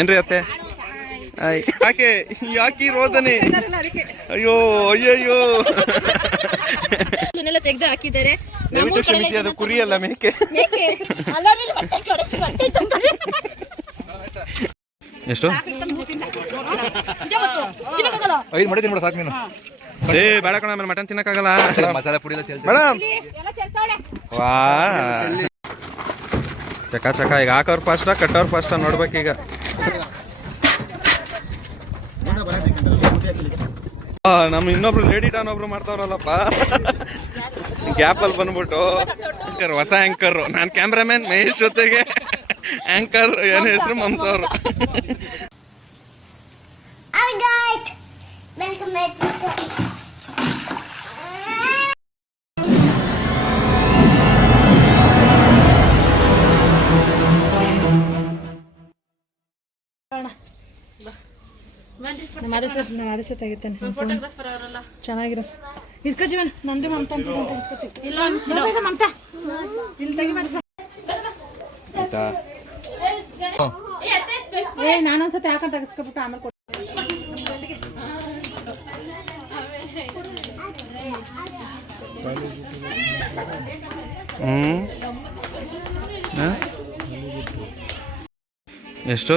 ಏನ್ರಿ ಅತ್ತೆ ಯಾಕೆ ಯಾಕೆ ರೋದನೆ ಅಯ್ಯೋ ಅಯ್ಯಯ್ಯೋ ತೆಗೆದು ಹಾಕಿದ್ದಾರೆ. ದಯವಿಟ್ಟು ಕ್ಷಮಿಸಿ, ಅದು ಕುರಿ ಅಲ್ಲ ಮೇಕೆ. ಎಷ್ಟು 5 ಮಟನ್ ತಿನ್ಬಿಡ ಸಾಕು ನೀನು. ಬೇಡ ಕಣ, ಆಮೇಲೆ ಮಟನ್ ತಿನ್ನಕ್ಕಾಗಲ್ಲ. ಮಸಾಲೆ ಪುಡಿ ಮೇಡಮ್ ವಾ ಚಕ ಚಕ. ಈಗ ಹಾಕೋರ್ ಫಾಸ್ಟ ಕಟ್ಟೋರ್ ಫಾಸ್ಟ ನೋಡ್ಬೇಕೀಗ. ನಮ್ಮ ಇನ್ನೊಬ್ರು ಲೇಡಿ ಡಾನ್ ಒಬ್ರು ಮಾಡ್ತಾವ್ರಲ್ಲಪ್ಪ ಗ್ಯಾಪಲ್ಲಿ ಬಂದ್ಬಿಟ್ಟು ಆಂಕರ್, ಹೊಸ ಆಂಕರ್. ನಾನು ಕ್ಯಾಮ್ರಾಮನ್ ಮಹೇಶ್ ಜೊತೆಗೆ ಆಂಕರ್ ಏನ್ ಹೆಸರು ಮಮತವ್ರು. ಅದೇ ತೆಗಿತಾನೆ ಚೆನ್ನಾಗಿರೋ ಇದ್ಕೋ ಜೀವನ ನಂದು ಮಮತ ಅಂತ ತೆಗಿಸ್ಕೊತೀವಿ. ಮಮತಾ ಇಲ್ಲಿ ತೆಗಿ ಮನಸ. ನಾನೊಂದ್ಸತಿ ಹಾಕೊಂಡು ತೆಗಿಸ್ಕೊಬಿಟ್ಟು ಆಮೇಲೆ ಕೊಡ್ತೀನಿ. ಎಷ್ಟು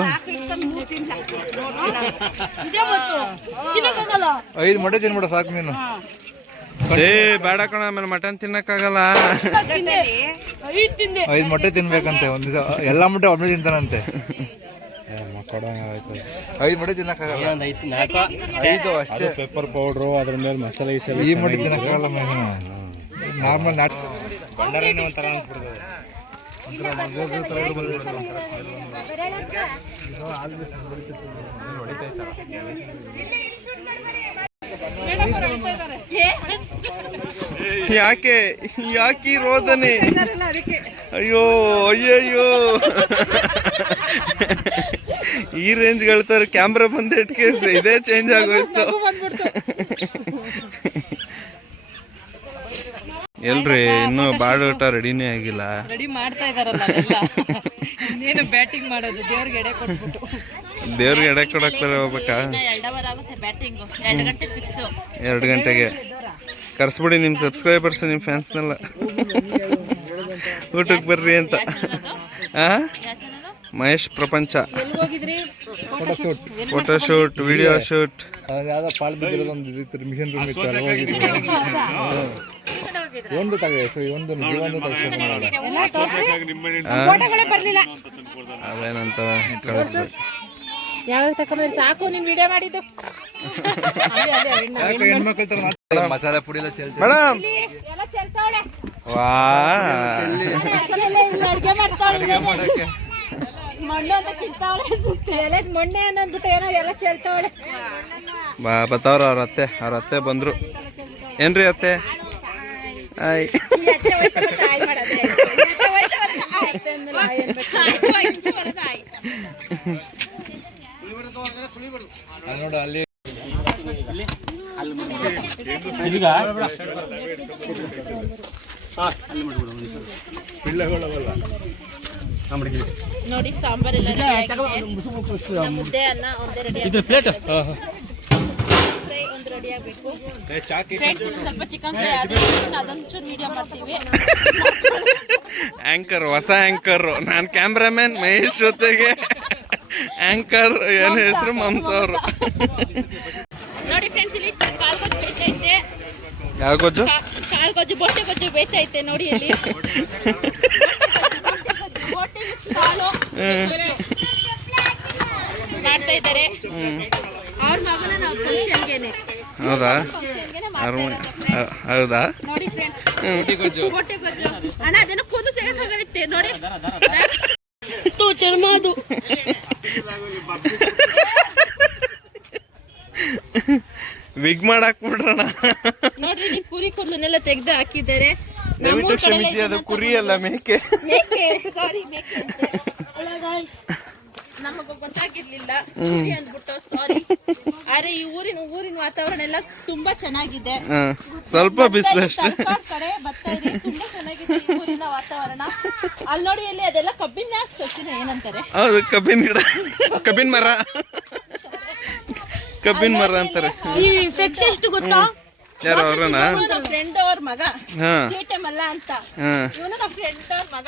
5 ಮಟನ್ ತಿನ್ಬಿಡ ಸಾಕು ನೀನು. ಬೇಡ ಕಣ, ಆಮೇಲೆ ಮಟನ್ ತಿನ್ನಕ್ಕಾಗಲ್ಲ. 5 ಮೊಟ್ಟೆ ತಿನ್ಬೇಕಂತೆ ಒಂದ್ ದಿವಸ. ಎಲ್ಲ ಮೊಟ್ಟೆ ಒಬ್ಬನೇ ತಿಂತಾನಂತೆ. 5 ಮೊಟ್ಟೆ ತಿನ್ನಕ್ಕಾಗಲ್ಲ. 5 ಅಷ್ಟೇ. ಪೆಪ್ಪರ್ ಪೌಡ್ರು, ಅದ್ರ ಮೇಲೆ ಮಸಾಲೆ ಈ ಮೊಟ್ಟೆ ತಿನ್ನಕ್ಕಾಗಲ್ಲ. ನಾರ್ಮಲ್ ನಾಟ್ ಯಾಕೆ ಯಾಕೆ ರೋದನೆ ಅಯ್ಯೋ ಅಯ್ಯಯ್ಯೋ ಈ ರೇಂಜ್ ಹೇಳ್ತಾರೆ. ಕ್ಯಾಮ್ರಾ ಬಂದಿಟ್ಕೆ ಇದೇ ಚೇಂಜ್ ಆಗೋಯ್ತು. ಎಲ್ರಿ ಇನ್ನು ಬಾಡೂಟ ರೆಡಿನೇ ಆಗಿಲ್ಲ. ರೆಡಿ ಮಾಡ್ತಾ ಇದಾರಲ್ಲ ಇನ್ನೇನು ಬ್ಯಾಟಿಂಗ್ ಮಾಡೋದು. ದೇವ್ರಿಗೆ ಎಡೆ ಕೊಟ್ಬಿಟ್ಟು ದೇವ್ರಿಗೆ ಎಡೆ ಕೊಡಕ್ ಹೋಗ್ಬೇಕಾ? 2 ಗಂಟೆಗೆ ಕರ್ಸ್ಬಿಡಿ ನಿಮ್ಮ ಸಬ್ಸ್ಕ್ರೈಬರ್ಸ್, ನಿಮ್ಮ ಫ್ಯಾನ್ಸ್ನೆಲ್ಲ ಊಟಕ್ಕೆ ಬರ್ರಿ ಅಂತ. ಮಹೇಶ್ ಪ್ರಪಂಚ ಫೋಟೋಶೂಟ್, ವಿಡಿಯೋ ಶೂಟ್. ಯಾವ್ದೋ ಪಾಲ್ ಬಿದ್ದಿರೋದು ಒಂದು ಮಿಷನ್ ರೂಮ್ ಇತ್ತು, ಅಲ್ಲಿ ಹೋಗಿದ್ವಿ. ಒಂದು ಒಂದು ಅದೇನಂತ ಕಳಿಸ್ಬೇಕು. ಯಾವ ತಕೊಂಡ್ರೆ ಸಾಕು ನೀನ್ ವಿಡಿಯೋ ಮಾಡಿದ್ದು. ಮಸಾಲೆ ಪುಡಿ ಮೇಡಮ್ ವಾ ಅಡ್ಗೆ ಮಾಡ್ತಾವಳೆ ಮಣ್ಣು ಅಂತ ಕಿತ್ತಾವಳೆ. ಮೊನ್ನೆ ಅನ್ನೋದ್ಬಿಟ್ಟು ಏನೋ ಎಲ್ಲ ಚೆಲ್ತಾವಳೆ. ಬತ್ತವ್ರ ಅವ್ರ ಅತ್ತೆ ಬಂದ್ರು. ಏನ್ರಿ ಅತ್ತೆ? ನೋಡ ಅಲ್ಲಿ ನೋಡಿ ಸಾಂಬಾರೆಲ್ಲ ಮುದ್ದೆ, ಅನ್ನ ಒಂದೇ ರೆಡಿ. ಒಂದು ರೆಡಿ ಆಗಬೇಕು. ಸ್ವಲ್ಪ ಚಿಕನ್ ಫ್ರೈ ಅದೊಂಚೂರು ವಿಡಿಯೋ ಮಾಡ್ತೀವಿ. ಆಂಕರ್, ಹೊಸ ಆಂಕರ್. ನಾನು ಕ್ಯಾಮ್ರಾಮನ್ ಮಹೇಶ್ ಜೊತೆಗೆ ಆಂಕರ್ ಏನ್ ಹೆಸರು ಮಮತವ್ರು. ನೋಡಿ ಫ್ರೆಂಡ್ಸ್, ಇಲ್ಲಿ ಕಾಳ್ಗೊಜ್ಜು ಬೇಯ್ತೈತೆ. ಯಾವ ಗೊಜ್ಜು? ಕಾಳ್ಗೊಜ್ಜು, ಬೋಟೆ ಗೊಜ್ಜು ಬೇಯ್ತೈತೆ ನೋಡಿ. ಅಲ್ಲಿ ಬೋಟೆ ಮಿಕ್ಸ್ ಕಾಳು ಮಾಡ್ತಾ ಇದ್ದಾರೆ. ಅವ್ರ ಮಗನ ನಾವು ಫಂಕ್ಷನ್ಗೆನೆ. ಹೌದಾ? ಹೌದಾ? ನೋಡಿ ಫ್ರೆಂಡ್ಸ್, ಬೋಟೆ ಗೊಜ್ಜು. ಅಣ್ಣ ಅದೇನೋ ಕೂದಲು ಸೇರಿರುತ್ತೆ ನೋಡಿ. ಚರ್ಮ ಅದು ವಿಗ್ ಮಾಡಾಕ್ ಬಿಡ್ರಣ. ನೋಡ್ರಿ, ನೀವು ಕುರಿ ಕೂದಲನ್ನೆಲ್ಲ ತೆಗೆದು ಹಾಕಿದ್ದಾರೆ. ದಯವಿಟ್ಟು ಕ್ಷಮಿಸಿ, ಅದು ಕುರಿ ಅಲ್ಲ ಮೇಕೆ. ಸಾರಿ, ಮೇಕೆ ನಮಗ ಗೊತ್ತಾಗಿರ್ಲಿಲ್ಲ ಕುರಿ ಅಂದ್ಬಿಟ್ಟು. ಸಾರಿ. ಆದ್ರೆ ಈ ಊರಿನ ವಾತಾವರಣ ಎಲ್ಲ ತುಂಬಾ ಚೆನ್ನಾಗಿದೆ. ಸ್ವಲ್ಪ ಬಿಸಿಲು ಅಷ್ಟೇ. ಕಡೆ ಬರ್ತಾ ಇದೆ, ತುಂಬಾ ಚೆನ್ನಾಗಿದೆ ಈ ಊರಿನ ವಾತಾವರಣ. ಅಲ್ಲಿ ನೋಡಿ, ಅಲ್ಲಿ ಅದೆಲ್ಲ ಕಬ್ಬಿನ ಏನಂತಾರೆ? ಹೌದು, ಕಬ್ಬಿನ ಗಿಡ, ಕಬ್ಬಿನ ಮರ, ಕಬ್ಬಿನ ಮರ ಅಂತಾರೆ. ಈ ಫೆಕ್ಸ್ ಎಷ್ಟು ಗೊತ್ತಾ? ಯಾರು ಅವ್ರನ್ನ? ಫ್ರೆಂಡ್ ಅವ್ರ ಮಗ ಮಲ್ಲ ಅಂತ, ಇವನು ನಮ್ಮ ಫ್ರೆಂಡ್ ಅವ್ರ ಮಗ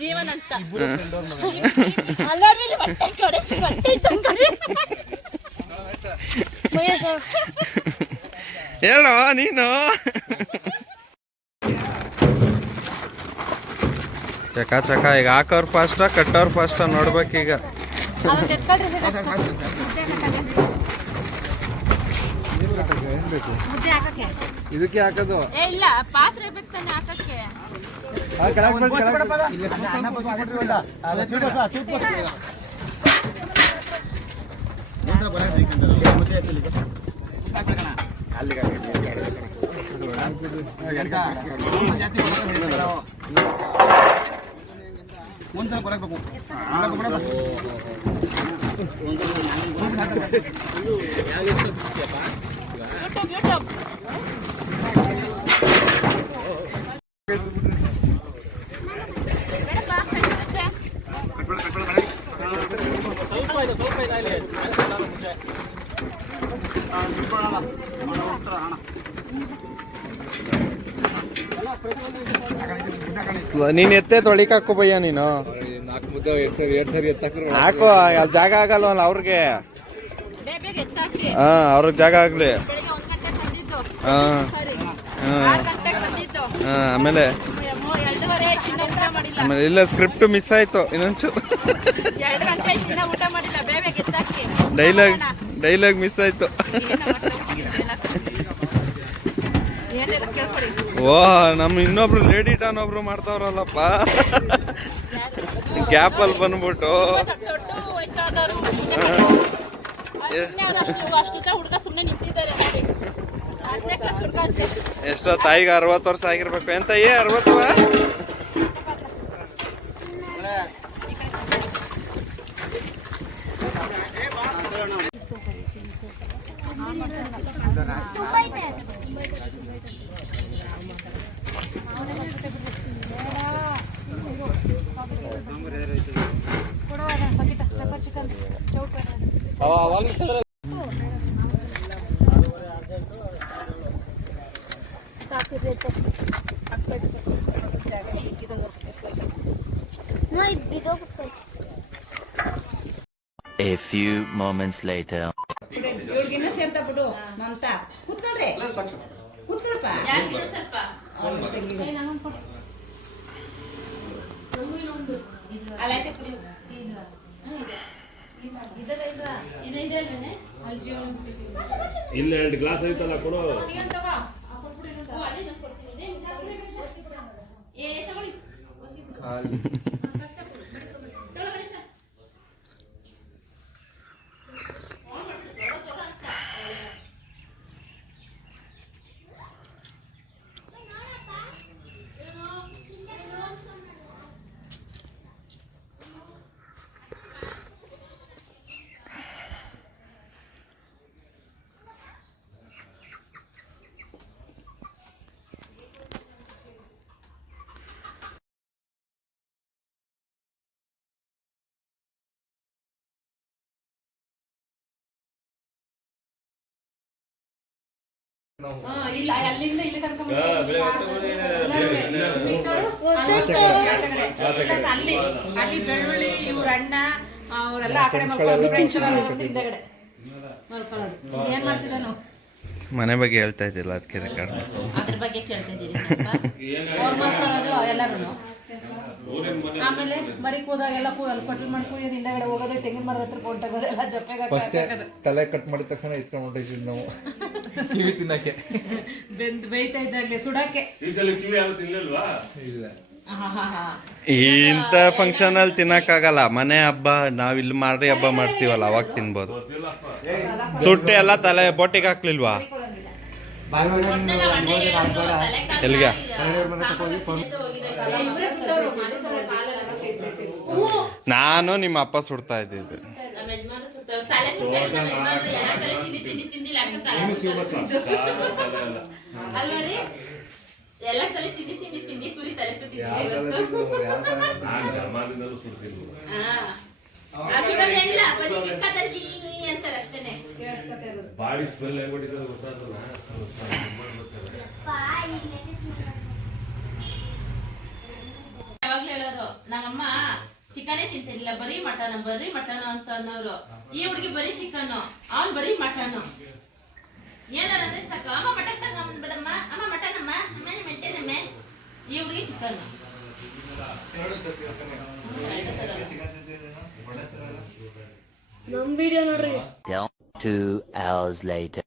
ಜೀವನ್ ಅಂತ. ಹೇಳೋ ನೀನು. ಚಕ ಚಕ ಈಗ ಹಾಕೋರ್ ಫಾಸ್ಟ ಕಟ್ಟೋರ್ ಫಾಸ್ಟ ನೋಡ್ಬೇಕೀಗ. ಇದಕ್ಕೆ ಹಾಕೋದು ಇಲ್ಲ, ಪಾತ್ರೆ ಬೇಕು ತಾನೆ ಹಾಕಕ್ಕೆ. ನೀನ್ ಎತ್ತೆ ತೊಳಿಕಾಕು ಬಯ್ಯ ನೀನು. 4 ಮುದ್ದೆ 2 ಸರಿ ಎತ್ತಾಕ್ರು ಹಾಕು, ಅಲ್ಲಿ ಜಾಗ ಆಗಲ್ವಲ್ಲ ಅವ್ರಿಗೆ. ಹಾ, ಅವ್ರಿಗೆ ಜಾಗ ಆಗ್ಲಿ. ಹಾ ಆಮೇಲೆ ಆಮೇಲೆ ಇಲ್ಲ, ಸ್ಕ್ರಿಪ್ಟ್ ಮಿಸ್ ಆಯ್ತು ಇನ್ನೊಂಚೂರು. ಡೈಲಾಗ್ ಮಿಸ್ ಆಯ್ತು. ಓ, ನಮ್ಮ ಇನ್ನೊಬ್ರು ಲೇಡಿ ಟಾನ್ ಒಬ್ರು ಮಾಡ್ತಾವ್ರಲ್ಲಪ್ಪ, ಗ್ಯಾಪ್ ಅಲ್ಲಿ ಬಂದ್ಬಿಟ್ಟು. ಎಷ್ಟೋ ತಾಯಿಗೆ 60 ವರ್ಷ ಆಗಿರ್ಬೇಕು ಎಂತ. 60? A few moments later. ಇವ್ರಿಗಿನ್ನ ಸೇರ್ತಾ ಬಿಡು ಮಂತ. ಕೂತ್ಕೊಳ್ರಿ, ಕೂತ್ಕೊಳಪ್ಪ. ಇಲ್ಲ 2 ಗ್ಲಾಸ್ ಐತಲ್ಲ ಕೊಡು. ಇಲ್ಲ, ಅಲ್ಲಿಂದ ಇಲ್ಲಿ ತನಕ ಅಲ್ಲಿ ಬೆಳ್ಳುಳ್ಳಿ ಇವ್ರ ಅಣ್ಣ ಅವರೆಲ್ಲ ಆ ಕಡೆ ಹಿಂದಗಡೆ ಮಲ್ಕೊಳ್ಳೋದು. ಏನ್ ಮಾಡ್ತಿದ್ದಾನು? ಮನೆ ಬಗ್ಗೆ ಹೇಳ್ತಾ ಇದ್ದಿಲ್ಲ, ಅದಕ್ಕೆ ರೆಕಾರ್ಡ್ ಅದ್ರ ಬಗ್ಗೆ ಕೇಳ್ತಾ ಇದ್ದೀರಿ. ಅವ್ರು ಮಲ್ಕೊಳ್ಳೋದು ಎಲ್ಲರೂ. ಆಮೇಲೆ ಮರಿ ಕೂದಾಗೆಲ್ಲ ಅಲ್ಲಿ ಕೊಟ್ಟಲು ಮಾಡ್ಕೊಂಡು ಹಿಂದಗಡೆ ಹೋಗೋದು, ತೆಂಗಿನ ಮರದ ಹತ್ರ ಕೊಂಡಾಗೋದು ಎಲ್ಲ ಜೊತೆಗೆ ತಲೆ ಕಟ್ ಮಾಡಿದ ತಕ್ಷಣ ಇಟ್ಕೊಂಡು ಹೊಂಟಿದ್ವಿ ನಾವು ಕಿವಿ ತಿನ್ನಕ್ಕೆ. ಬೇಯ್ತಾ ಇದ್ದಾಗಲೇ ಸುಡಕ್ಕೆ. ಕಿವಿ ಯಾವ್ದು ತಿನ್ಲಿಲ್ವಾ? ಇಲ್ಲ, ಇಂಥ ಫಂಕ್ಷನ್ ಅಲ್ಲಿ ತಿನ್ನಕ್ಕಾಗಲ್ಲ. ಮನೆ ಹಬ್ಬ ನಾವಿಲ್ಲಿ ಮಾಡ್ರಿ ಹಬ್ಬ ಮಾಡ್ತೀವಲ್ಲ, ಅವಾಗ ತಿನ್ಬೋದು. ಸುಟ್ಟೆ ಎಲ್ಲ ತಲೆ ಬೋಟಿಗೆ ಹಾಕ್ಲಿಲ್ವಾ? ಎಲ್ಲಿಗೆ? ನಾನು ನಿಮ್ಮ ಅಪ್ಪ ಸುಡ್ತಾ ಇದ್ದಿದ್ದು. ಎಲ್ಲ ತಲೆ ತಿಂಡಿ ತಿಂಡಿ ತಿಂಡಿ ಕುರಿ ತಲೆ ಸುಟ್ಟಿದ್ದೀವಿ ಇವತ್ತು ನಾನು ಜನ್ಮದಿಂದಲೂ ಸುಡ್ತೀನಿ. ಆ ಸುಡೋದು ಏನಿಲ್ಲ ಬರೀ ಗಿಕ್ಕದಲ್ಲಿ ಅಂತಾರೆ ಅಷ್ಟೇನೆ. ಬಾಡಿ ಸ್ಮೆಲ್ ಹೆಂಗ್ ಹೊಡಿತಾರೆ ಗೊತ್ತಾಗ್ತದ ಯಾವಾಗ್ಲೂ ಹೇಳೋರು ನಮ್ಮಮ್ಮ ಚಿಕನೇ ತಿಂತಿರ್ಲಿಲ್ಲ, ಬರೀ ಮಟನ್ ಅಂತ ಅನ್ನೋರು. ಈ ಹುಡುಗಿ ಬರೀ ಚಿಕನ್, ಅವ್ನ್ ಬರೀ ಮಟನ್. ಏನಂದ್ರೆ ಸಾಕು, ಅಮ್ಮ ಮಟನ್ ತಗೊಂಡ್ ಬಿಡಮ್ಮ, ಅಮ್ಮ ಮಟನ್ ಅಮ್ಮ, ಅಮ್ಮನೆ ಮೆಂಟೇನಮ್ಮ. ಈ ಹುಡುಗಿ ಚಿಕನ್. ನಮ್ ವಿಡಿಯೋ ನೋಡ್ರಿ. 2 hours later.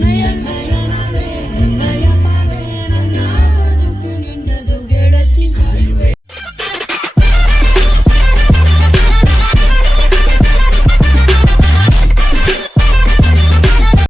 Naya